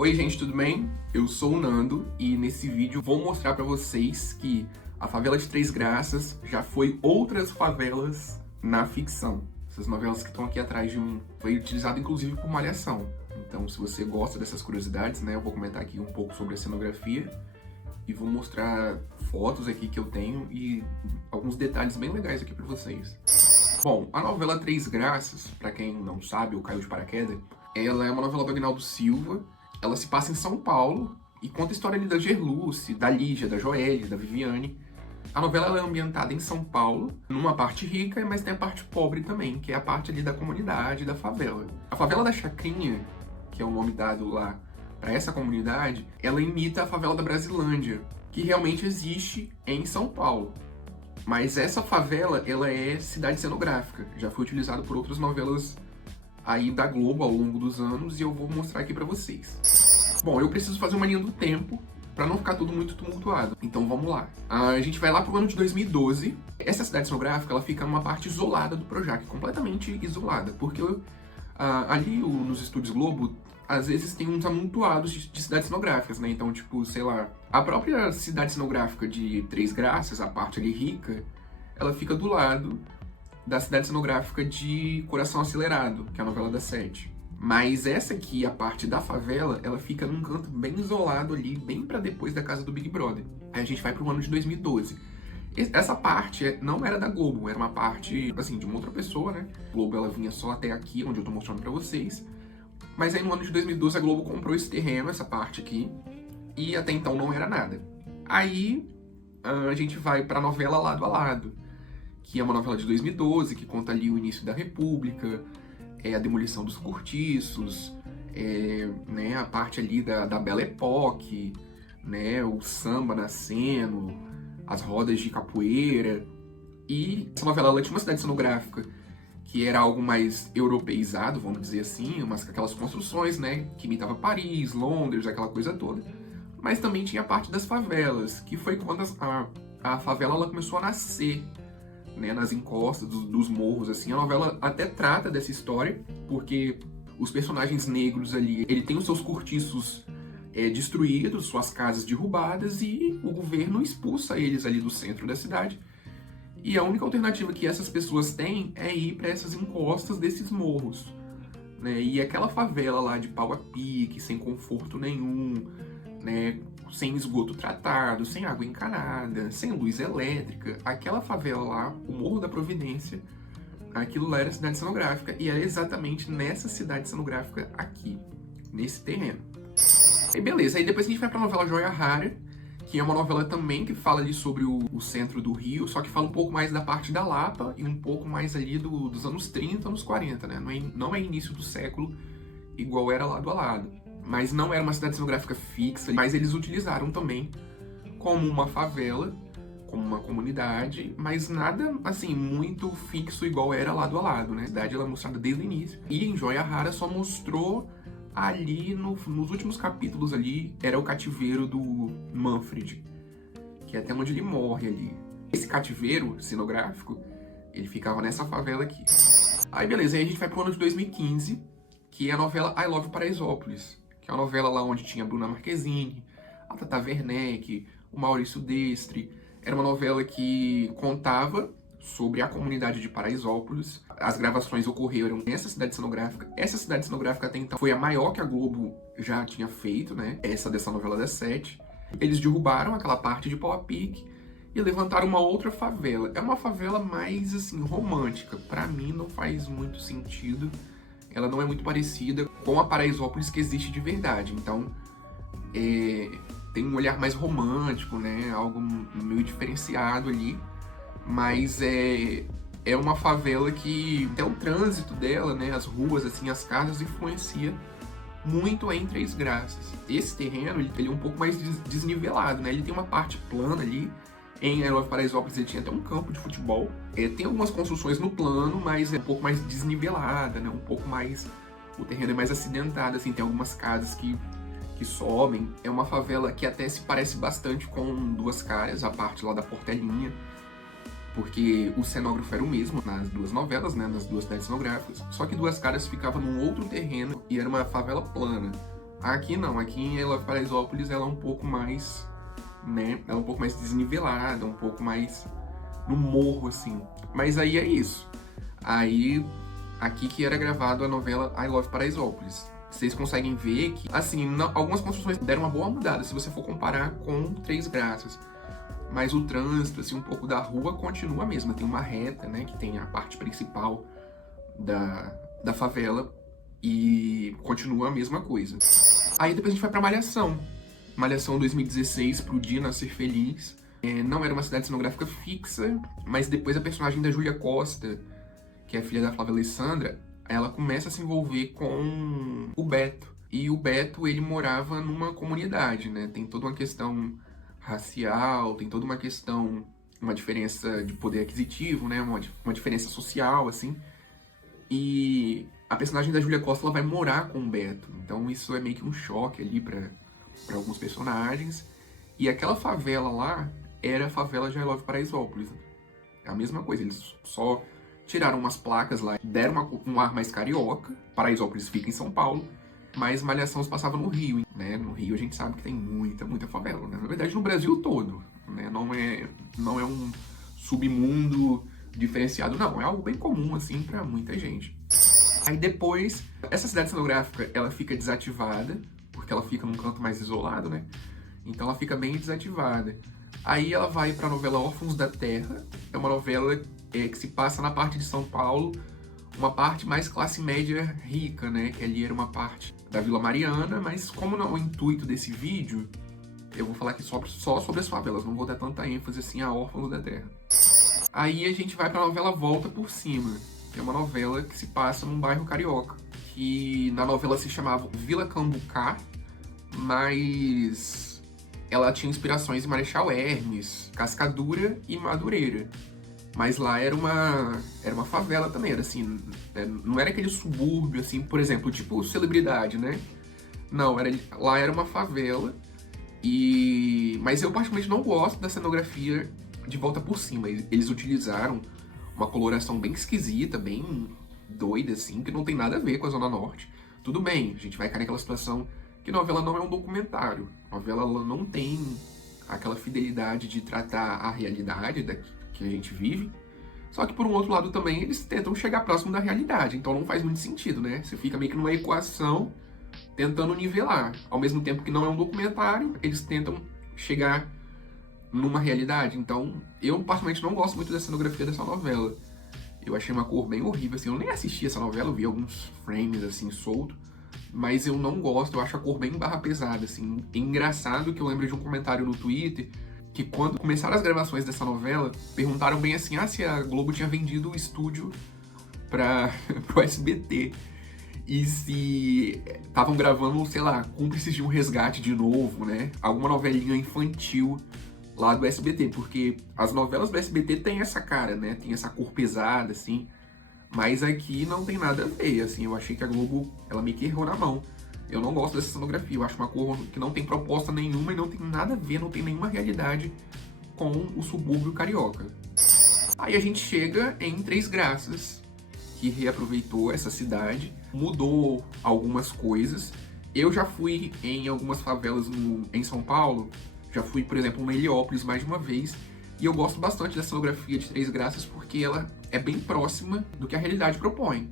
Oi gente, tudo bem? Eu sou o Nando e nesse vídeo vou mostrar pra vocês que a favela de Três Graças já foi outras favelas na ficção. Essas novelas que estão aqui atrás de mim foi utilizado inclusive por Malhação. Então, se você gosta dessas curiosidades, né, eu vou comentar aqui um pouco sobre a cenografia e vou mostrar fotos aqui que eu tenho e alguns detalhes bem legais aqui pra vocês. Bom, a novela Três Graças, pra quem não sabe ou caiu de paraquedas, ela é uma novela do Agnaldo Silva. Ela se passa em São Paulo e conta a história ali da Gerluce, da Lígia, da Joelle, da Viviane. A novela ela é ambientada em São Paulo, numa parte rica, mas tem a parte pobre também, que é a parte ali da comunidade, da favela. A favela da Chacrinha, que é o nome dado lá para essa comunidade, ela imita a favela da Brasilândia, que realmente existe em São Paulo. Mas essa favela, ela é cidade cenográfica, já foi utilizada por outras novelas aí da Globo ao longo dos anos e eu vou mostrar aqui pra vocês. Bom, eu preciso fazer uma linha do tempo pra não ficar tudo muito tumultuado. Então vamos lá. A gente vai lá pro ano de 2012. Essa cidade cenográfica, ela fica numa parte isolada do Projac, completamente isolada, porque ali nos estúdios Globo, às vezes tem uns amontoados de cidades cenográficas, né? Então, tipo, sei lá, a própria cidade cenográfica de Três Graças, a parte ali rica, ela fica do lado da cidade cenográfica de Coração Acelerado, que é a novela da Sete. Mas essa aqui, a parte da favela, ela fica num canto bem isolado ali, bem pra depois da casa do Big Brother. Aí a gente vai pro ano de 2012. Essa parte não era da Globo, era uma parte, assim, de uma outra pessoa, né? A Globo, ela vinha só até aqui, onde eu tô mostrando pra vocês. Mas aí no ano de 2012 a Globo comprou esse terreno, essa parte aqui, e até então não era nada. Aí a gente vai pra novela Lado a Lado, que é uma novela de 2012, que conta ali o início da República, a demolição dos cortiços, né, a parte ali da Belle Époque, né, o samba nascendo, as rodas de capoeira. E essa novela ela tinha uma cidade cenográfica que era algo mais europeizado, vamos dizer assim, aquelas construções, né, que imitava Paris, Londres, aquela coisa toda. Mas também tinha a parte das favelas, que foi quando a favela ela começou a nascer, né, nas encostas dos morros, assim. A novela até trata dessa história, porque os personagens negros ali, ele tem os seus cortiços destruídos, suas casas derrubadas, e o governo expulsa eles ali do centro da cidade. E a única alternativa que essas pessoas têm é ir para essas encostas desses morros, né? E aquela favela lá de pau a pique, sem conforto nenhum, né, sem esgoto tratado, sem água encanada, sem luz elétrica, aquela favela lá, o Morro da Providência, aquilo lá era cidade cenográfica, e era exatamente nessa cidade cenográfica aqui, nesse terreno. E beleza, aí depois a gente vai pra novela Joia Rara, que é uma novela também que fala ali sobre o centro do Rio, só que fala um pouco mais da parte da Lapa e um pouco mais ali dos anos 30, anos 40, né? Não é início do século igual era Lado a Lado. Mas não era uma cidade cenográfica fixa, mas eles utilizaram também como uma favela, como uma comunidade, mas nada, assim, muito fixo igual era Lado a Lado, né? A cidade ela é mostrada desde o início. E em Joia Rara só mostrou ali, nos últimos capítulos ali, era o cativeiro do Manfred, que é até onde ele morre ali. Esse cativeiro cenográfico, ele ficava nessa favela aqui. Aí beleza, aí a gente vai pro ano de 2015, que é a novela I Love Paraisópolis, que é uma novela lá onde tinha a Bruna Marquezine, a Tata Werneck, o Maurício Destre. Era uma novela que contava sobre a comunidade de Paraisópolis. As gravações ocorreram nessa cidade cenográfica. Essa cidade cenográfica até então foi a maior que a Globo já tinha feito, né? Essa dessa novela das Sete. Eles derrubaram aquela parte de pau a pique e levantaram uma outra favela. É uma favela mais, assim, romântica. Pra mim não faz muito sentido. Ela não é muito parecida com a Paraisópolis que existe de verdade. Então, tem um olhar mais romântico, né? Algo meio diferenciado ali. Mas é uma favela que até o trânsito dela, né? As ruas, assim, as casas, influencia muito em Três Graças. Esse terreno, ele é um pouco mais desnivelado, né? Ele tem uma parte plana ali. Em I Love Paraisópolis ele tinha até um campo de futebol. Tem algumas construções no plano, mas é um pouco mais desnivelada, né? Um pouco mais... O terreno é mais acidentado, assim. Tem algumas casas que sobem. É uma favela que até se parece bastante com Duas Caras, a parte lá da Portelinha. Porque o cenógrafo era o mesmo nas duas novelas, né? Nas duas cidades cenográficas. Só que Duas Caras ficava num outro terreno e era uma favela plana. Aqui não, aqui em I Love Paraisópolis ela é um pouco mais, né, ela é um pouco mais desnivelada, um pouco mais no morro, assim. Mas aí é isso. Aí, aqui que era gravado a novela I Love Paraisópolis. Vocês conseguem ver que, assim, algumas construções deram uma boa mudada, se você for comparar com Três Graças. Mas o trânsito, assim, um pouco da rua continua a mesma. Tem uma reta, né, que tem a parte principal da favela e continua a mesma coisa. Aí depois a gente vai pra Malhação. Malhação 2016, Pro Dia Nascer Feliz. Não era uma cidade cenográfica fixa, mas depois a personagem da Júlia Costa, que é a filha da Flávia Alessandra, ela começa a se envolver com o Beto. E o Beto, ele morava numa comunidade, né? Tem toda uma questão racial, tem toda uma questão, uma diferença de poder aquisitivo, né? Uma diferença social, assim. E a personagem da Júlia Costa, ela vai morar com o Beto. Então isso é meio que um choque ali para alguns personagens. E aquela favela lá era a favela de I Love Paraisópolis. É a mesma coisa, eles só tiraram umas placas lá, deram um ar mais carioca. Paraisópolis fica em São Paulo, mas Malhação se passava no Rio, né? No Rio a gente sabe que tem muita favela, né? Na verdade no Brasil todo, né? Não é um submundo diferenciado, não. É algo bem comum, assim, pra muita gente. Aí depois, essa cidade cenográfica, ela fica desativada, porque ela fica num canto mais isolado, né? Então ela fica bem desativada. Aí ela vai pra novela Órfãos da Terra. É uma novela que se passa na parte de São Paulo, uma parte mais classe média rica, né? Que ali era uma parte da Vila Mariana, mas como não é o intuito desse vídeo, eu vou falar aqui só sobre as favelas, não vou dar tanta ênfase assim a Órfãos da Terra. Aí a gente vai pra novela Volta por Cima, que é uma novela que se passa num bairro carioca, que na novela se chamava Vila Cambucá, mas ela tinha inspirações em Marechal Hermes, Cascadura e Madureira. Mas lá era uma favela também, era assim, não era aquele subúrbio, assim, por exemplo, tipo Celebridade, né? Não, lá era uma favela, mas eu particularmente não gosto da cenografia de Volta por Cima. Eles utilizaram uma coloração bem esquisita, bem doida, assim, que não tem nada a ver com a Zona Norte. Tudo bem, a gente vai cair naquela situação que novela não é um documentário. Novela ela não tem aquela fidelidade de tratar a realidade que a gente vive. Só que, por um outro lado, também, eles tentam chegar próximo da realidade. Então não faz muito sentido, né? Você fica meio que numa equação tentando nivelar. Ao mesmo tempo que não é um documentário, eles tentam chegar numa realidade. Então, eu particularmente não gosto muito da cenografia dessa novela. Eu achei uma cor bem horrível, assim. Eu nem assisti essa novela, eu vi alguns frames, assim, solto. Mas eu não gosto, eu acho a cor bem barra pesada, assim. É engraçado que eu lembro de um comentário no Twitter que quando começaram as gravações dessa novela, perguntaram bem assim, se a Globo tinha vendido o estúdio pro SBT. E se estavam gravando, sei lá, Cúmplices de um Resgate de novo, né? Alguma novelinha infantil lá do SBT, porque as novelas do SBT tem essa cara, né? Tem essa cor pesada, assim. Mas aqui não tem nada a ver, assim. Eu achei que a Globo, ela meio que errou na mão. Eu não gosto dessa cenografia, eu acho uma cor que não tem proposta nenhuma e não tem nada a ver, não tem nenhuma realidade com o subúrbio carioca. Aí a gente chega em Três Graças, que reaproveitou essa cidade, mudou algumas coisas. Eu já fui em algumas favelas em São Paulo, já fui, por exemplo, em Heliópolis mais de uma vez, e eu gosto bastante da cenografia de Três Graças porque ela é bem próxima do que a realidade propõe.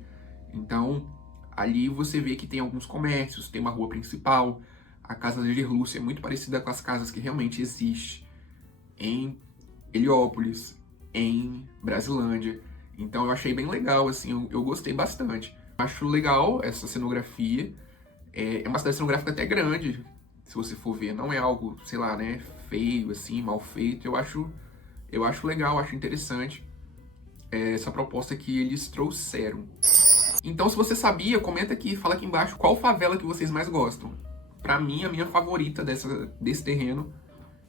Então, ali você vê que tem alguns comércios, tem uma rua principal, a casa da Gerlúcia é muito parecida com as casas que realmente existem em Heliópolis, em Brasilândia. Então eu achei bem legal, assim, eu gostei bastante. Acho legal essa cenografia, é uma cidade cenográfica até grande, se você for ver, não é algo, sei lá, né, feio, assim, mal feito. Eu acho legal, acho interessante essa proposta que eles trouxeram. Então, se você sabia, comenta aqui, fala aqui embaixo qual favela que vocês mais gostam. Pra mim, a minha favorita desse terreno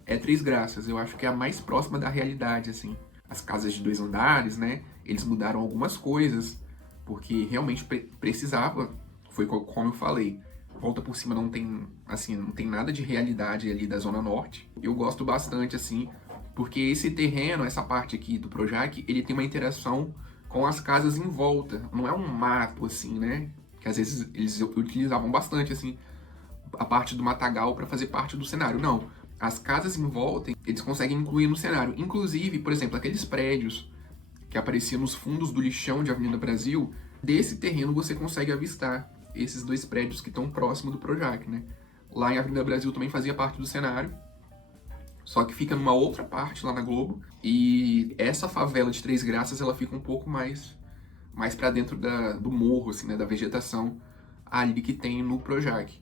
é Três Graças. Eu acho que é a mais próxima da realidade, assim. As casas de 2 andares, né? Eles mudaram algumas coisas, porque realmente precisava. Foi como eu falei. Volta por Cima não tem, assim, não tem nada de realidade ali da Zona Norte. Eu gosto bastante, assim, porque esse terreno, essa parte aqui do Projac, ele tem uma interação com as casas em volta. Não é um mato, assim, né? Que às vezes eles utilizavam bastante, assim, a parte do matagal para fazer parte do cenário. Não. As casas em volta, eles conseguem incluir no cenário. Inclusive, por exemplo, aqueles prédios que apareciam nos fundos do lixão de Avenida Brasil, desse terreno você consegue avistar esses 2 prédios que estão próximo do Projac, né? Lá em Avenida Brasil também fazia parte do cenário, só que fica numa outra parte lá na Globo. E essa favela de Três Graças, ela fica um pouco mais para dentro do morro, assim, né? Da vegetação ali que tem no Projac.